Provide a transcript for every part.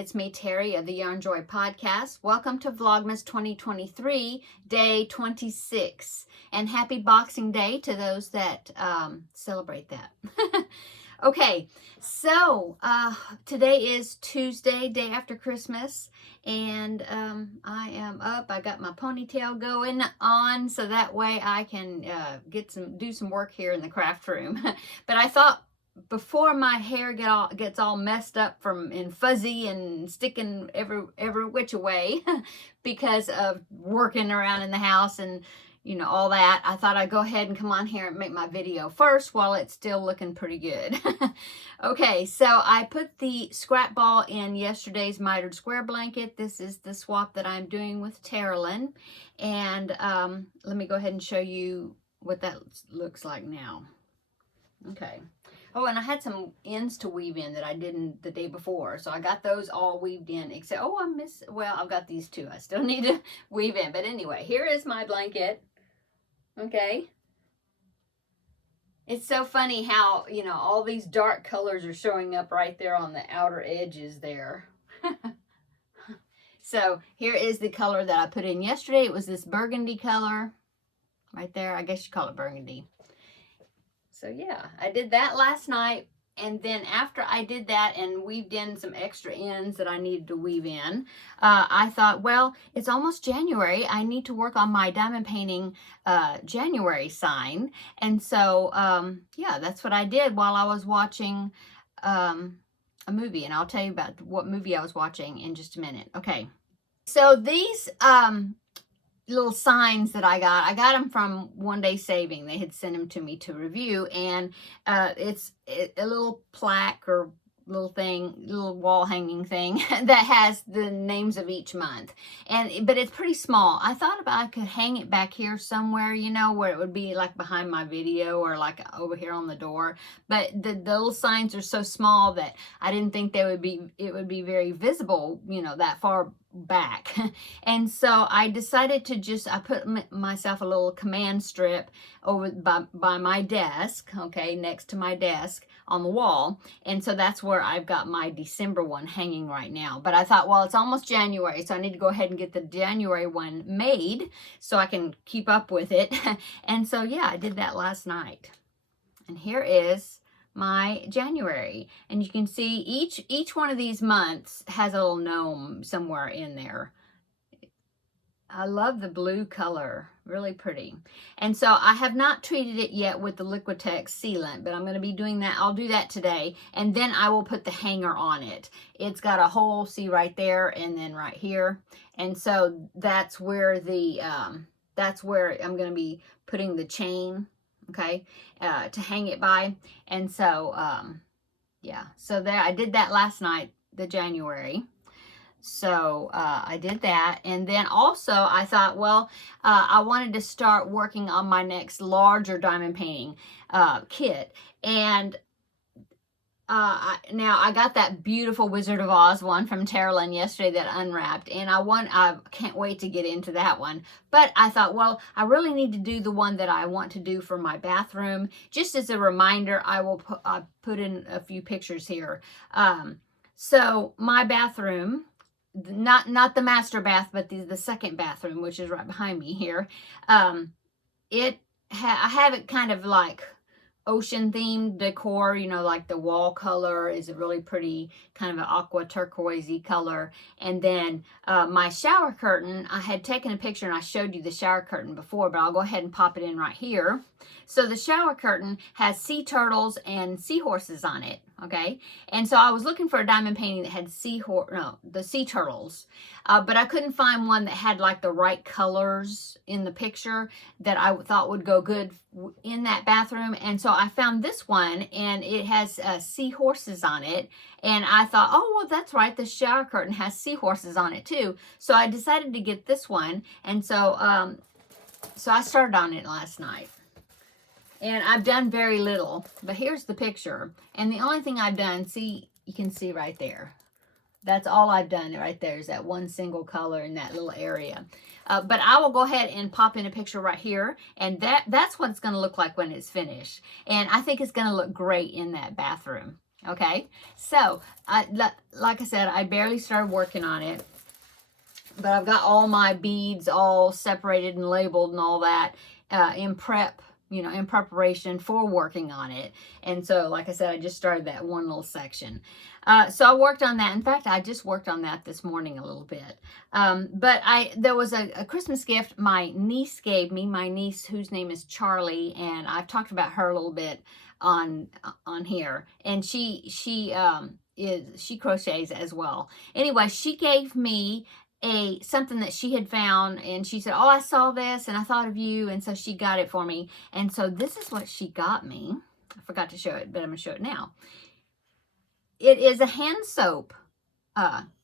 It's me, Terry of the Yarn Joy podcast. Welcome to Vlogmas 2023, day 26. And happy Boxing Day to those that celebrate that. Okay, so today is Tuesday, day after Christmas, and I am up. I got my ponytail going on, so that way I can do some work here in the craft room. But I thought before my hair gets all messed up and fuzzy and sticking every which way because of working around in the house and all that, I thought I'd go ahead and come on here and make my video first while it's still looking pretty good. Okay, so I put the scrap ball in yesterday's mitered square blanket. This is the swap that I'm doing with Taralynn, and let me go ahead and show you what that looks like now. Okay. Oh, and I had some ends to weave in that I didn't the day before. So I got those all weaved in, except, well, I've got these two I still need to weave in. But anyway, here is my blanket. Okay. It's so funny how, all these dark colors are showing up right there on the outer edges there. So here is the color that I put in yesterday. It was this burgundy color right there. I guess you call it burgundy. So yeah, I did that last night, and then after I did that and weaved in some extra ends that I needed to weave in, I thought, well, it's almost January. I need to work on my diamond painting January sign. And so, yeah, that's what I did while I was watching a movie, and I'll tell you about what movie I was watching in just a minute. Okay, so these little signs that I got them from One Day Saving. They had sent them to me to review, and it's a little plaque or little wall hanging thing that has the names of each month, but it's pretty small. I thought about I could hang it back here somewhere, where it would be like behind my video or like over here on the door, but the little signs are so small that I didn't think it would be very visible, that far back. And so I decided to I put myself a little command strip over by my desk, okay, next to my desk on the wall. And so that's where I've got my December one hanging right now. But I thought, well, it's almost January, so I need to go ahead and get the January one made so I can keep up with it. And so, yeah, I did that last night. And here is my January, and you can see each one of these months has a little gnome somewhere in there. I love the blue color, really pretty. And so I have not treated it yet with the Liquitex sealant, but I'm going to be doing that. I'll do that today, and then I will put the hanger on it. It's got a hole, see right there, and then right here, and so that's where I'm going to be putting the chain, okay, to hang it by. And so yeah, so there, I did that last night, the January. So I did that, and then also I thought, well, I wanted to start working on my next larger diamond painting kit. And now I got that beautiful Wizard of Oz one from Taralynn yesterday that unwrapped, and I can't wait to get into that one. But I thought, well, I really need to do the one that I want to do for my bathroom. Just as a reminder, I put in a few pictures here. So my bathroom, not the master bath, but the second bathroom, which is right behind me here. I have it kind of like ocean themed decor, like the wall color is a really pretty kind of an aqua turquoisey color. And then my shower curtain, I had taken a picture and I showed you the shower curtain before, but I'll go ahead and pop it in right here. So the shower curtain has sea turtles and seahorses on it, okay? And so I was looking for a diamond painting that had the sea turtles, but I couldn't find one that had like the right colors in the picture that I thought would go good in that bathroom. And so I found this one, and it has seahorses on it. And I thought, oh, well, that's right, the shower curtain has seahorses on it too. So I decided to get this one, and so I started on it last night. And I've done very little, but here's the picture. And the only thing I've done, see, you can see right there. That's all I've done right there is that one single color in that little area. But I will go ahead and pop in a picture right here, and that's what it's going to look like when it's finished. And I think it's going to look great in that bathroom. Okay, so like I said, I barely started working on it, but I've got all my beads all separated and labeled and all that in preparation for working on it. And so, like I said, I just started that one little section. So I worked on that. In fact, I just worked on that this morning a little bit. But there was a Christmas gift my niece gave me, my niece whose name is Charlie, and I've talked about her a little bit on here. And she crochets as well. Anyway, she gave me something that she had found, and she said, oh, I saw this and I thought of you, and so she got it for me. And so this is what she got me. I forgot to show it, but I'm gonna show it now. It is a hand soap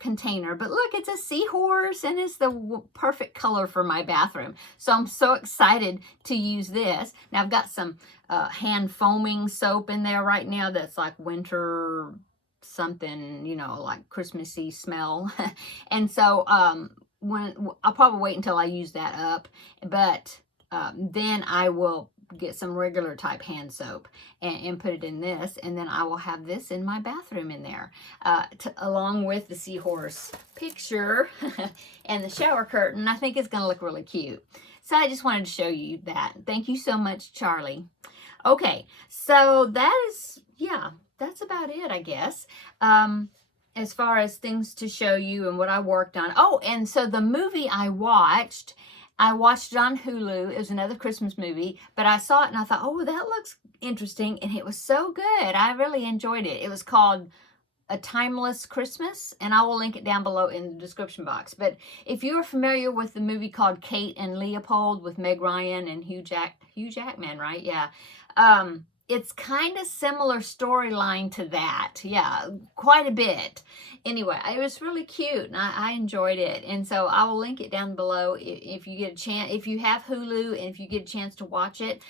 container, but look, it's a seahorse, and it's the perfect color for my bathroom. So I'm so excited to use this. Now I've got some hand foaming soap in there right now that's like winter something, like Christmassy smell. And so I'll probably wait until I use that up, but then I will get some regular type hand soap and put it in this, and then I will have this in my bathroom in there along with the seahorse picture and the shower curtain. I think it's going to look really cute. So I just wanted to show you that. Thank you so much, Charlie. Okay, so that's about it, I guess. As far as things to show you and what I worked on. Oh, and so the movie I watched it on Hulu. It was another Christmas movie, but I saw it and I thought, oh, that looks interesting, and it was so good. I really enjoyed it. It was called A Timeless Christmas, and I will link it down below in the description box. But if you're familiar with the movie called Kate and Leopold with Meg Ryan and Hugh Jackman, right? Yeah. It's kind of similar storyline to that. Yeah, quite a bit. Anyway, it was really cute, and I enjoyed it. And so I will link it down below if you get a chance. If you have Hulu and if you get a chance to watch it,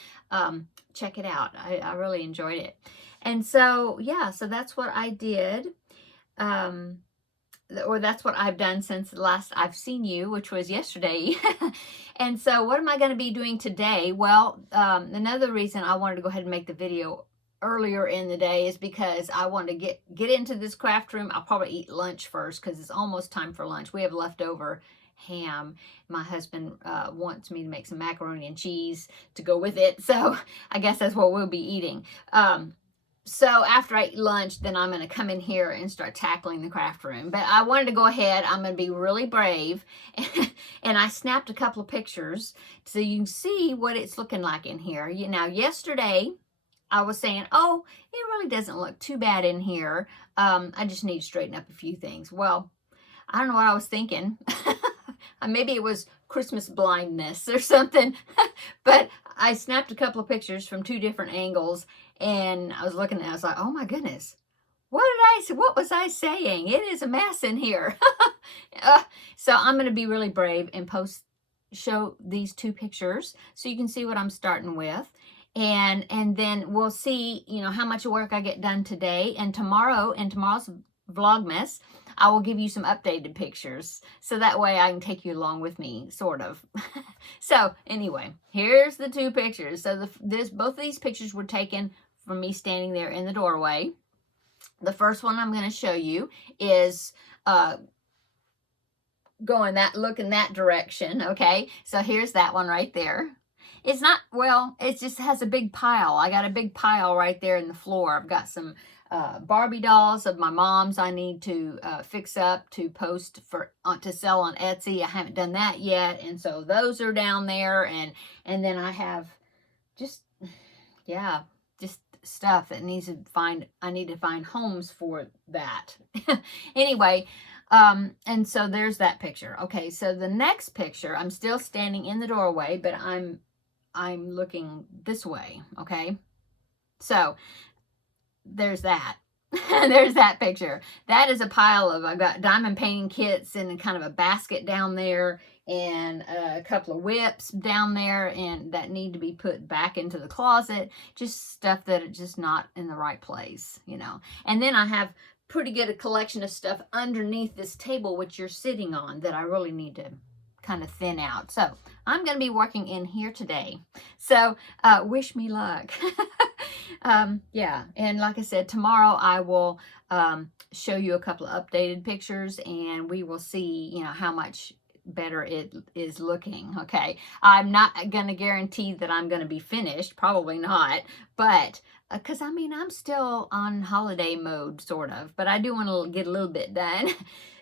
check it out. I really enjoyed it. And so, yeah, so that's what I did. Or that's what I've done since the last I've seen you, which was yesterday. And so what am I going to be doing today? Well, another reason I wanted to go ahead and make the video earlier in the day is because I want to get into this craft room. I'll probably eat lunch first because it's almost time for lunch. We have leftover ham. My husband wants me to make some macaroni and cheese to go with it. So I guess that's what we'll be eating. So after I eat lunch, then I'm going to come in here and start tackling the craft room. But I wanted to go ahead. I'm going to be really brave. And I snapped a couple of pictures so you can see what it's looking like in here. Now, yesterday, I was saying, oh, it really doesn't look too bad in here. I just need to straighten up a few things. Well, I don't know what I was thinking. Maybe it was Christmas blindness or something. But I snapped a couple of pictures from two different angles. And I was looking at it, I was like, oh my goodness, what was I saying? It is a mess in here. So I'm going to be really brave and show these two pictures so you can see what I'm starting with. And then we'll see, how much work I get done today. And tomorrow's Vlogmas, I will give you some updated pictures. So that way I can take you along with me, sort of. So anyway, here's the two pictures. So both of these pictures were taken from me standing there in the doorway. The first one I'm going to show you is looking that direction. Okay, so here's that one right there. It's not, well, it just has a big pile. I got a big pile right there in the floor. I've got some Barbie dolls of my mom's I need to fix up to post to sell on Etsy. I haven't done that yet, and so those are down there. And then I have just stuff that I need to find homes for that. Anyway, and so there's that picture. Okay, so the next picture, I'm still standing in the doorway, but I'm looking this way. Okay, so there's that. There's that picture. That is a pile of, I've got diamond painting kits in kind of a basket down there, and a couple of whips down there, and that need to be put back into the closet. Just stuff that is just not in the right place, And then I have pretty good a collection of stuff underneath this table which you're sitting on that I really need to kind of thin out. So I'm going to be working in here today. So wish me luck. Yeah, and like I said, tomorrow I will show you a couple of updated pictures, and we will see, you know, how much better it is looking. Okay, I'm not going to guarantee that I'm going to be finished, probably not, but because I mean, I'm still on holiday mode, sort of, but I do want to get a little bit done.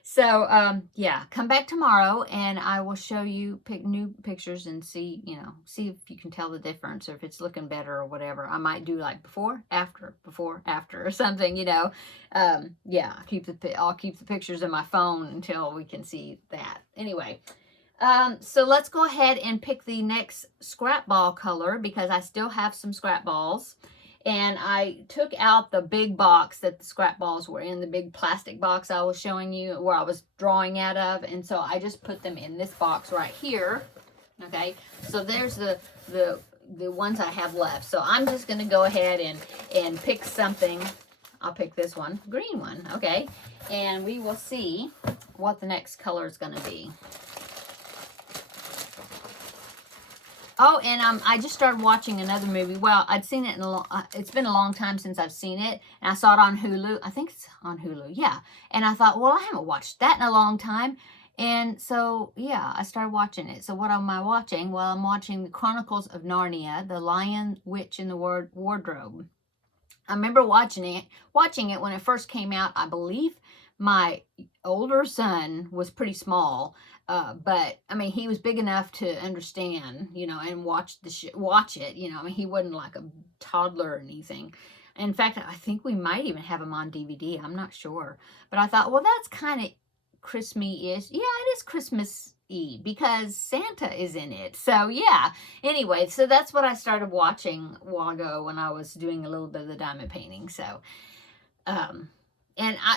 So, yeah, come back tomorrow and I will show you new pictures and see, you know, see if you can tell the difference or if it's looking better or whatever. I might do like before, after or something, you know. Yeah, I'll keep the pictures in my phone until we can see that. Anyway, so let's go ahead and pick the next scrap ball color because I still have some scrap balls. And I took out the big box that the scrap balls were in, the big plastic box I was showing you where I was drawing out of. And so I just put them in this box right here. Okay, so there's the ones I have left. So I'm just going to go ahead and pick something. I'll pick this one, green one. Okay, and we will see what the next color is going to be. Oh, and I just started watching another movie. Well, I'd seen it it's been a long time since I've seen it, and I saw it on Hulu. I think it's on Hulu, yeah. And I thought, well, I haven't watched that in a long time. And so, yeah, I started watching it. So what am I watching? Well, I'm watching The Chronicles of Narnia, The Lion, Witch, and the Wardrobe. I remember watching it when it first came out. I believe my older son was pretty small. But I mean, he was big enough to understand, you know, and watch it, you know. I mean, he wasn't like a toddler or anything. In fact, I think we might even have him on DVD. I'm not sure. But I thought, well, that's kind of Christmas-ish. Yeah, it is Christmas-y because Santa is in it. So, yeah. Anyway, so that's what I started watching a while ago when I was doing a little bit of the diamond painting. So,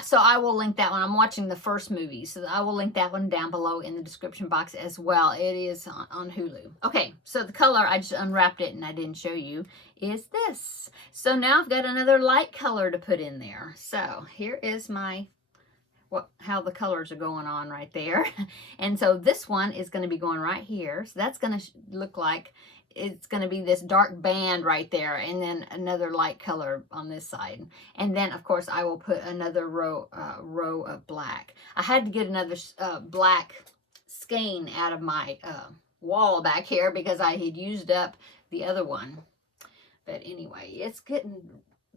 so I will link that one. I'm watching the first movie, so I will link that one down below in the description box as well. It is on Hulu. Okay, so the color, I just unwrapped it and I didn't show you, is this. So now I've got another light color to put in there. So here is how the colors are going on right there. And so this one is going to be going right here. So that's going to look like it's going to be this dark band right there, and then another light color on this side. And then, of course, I will put another row of black. I had to get another black skein out of my wall back here because I had used up the other one. But anyway, it's getting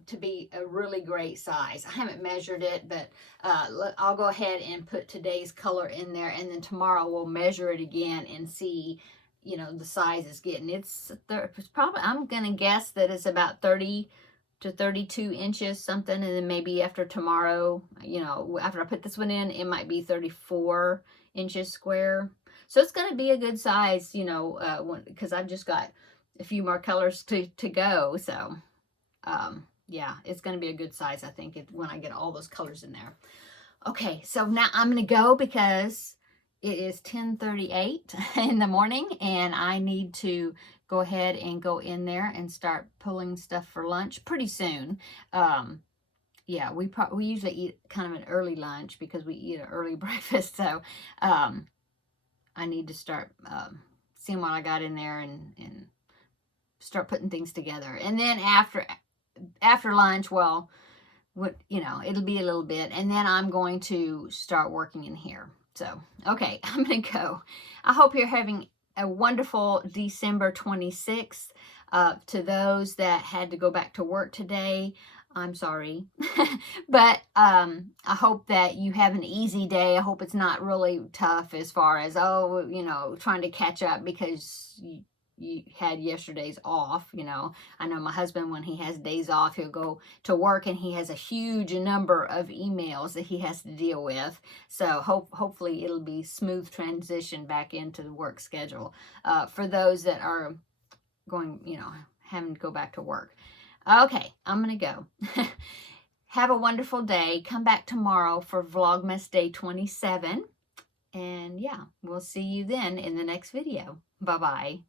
to be a really great size. I haven't measured it, but I'll go ahead and put today's color in there, and then tomorrow we'll measure it again and see, you know, the size is getting. It's probably, I'm gonna guess that it's about 30 to 32 inches something, and then maybe after tomorrow, you know, after I put this one in, it might be 34 inches square. So it's gonna be a good size, you know, because I've just got a few more colors to go. So yeah, it's gonna be a good size, I think, when I get all those colors in there. Okay, so now I'm gonna go because it is 10:38 in the morning, and I need to go ahead and go in there and start pulling stuff for lunch pretty soon. Yeah, we usually eat kind of an early lunch because we eat an early breakfast. So I need to start seeing what I got in there and start putting things together. And then after lunch, well, you know, it'll be a little bit, and then I'm going to start working in here. So, okay, I'm going to go. I hope you're having a wonderful December 26th. To those that had to go back to work today, I'm sorry. But I hope that you have an easy day. I hope it's not really tough as far as, oh, you know, trying to catch up because you had yesterday's off. You know, I know my husband, when he has days off, he'll go to work and he has a huge number of emails that he has to deal with. So hopefully it'll be smooth transition back into the work schedule for those that are going, you know, having to go back to work. Okay, I'm gonna go. Have a wonderful day. Come back tomorrow for Vlogmas Day 27. And yeah, we'll see you then in the next video. Bye-bye.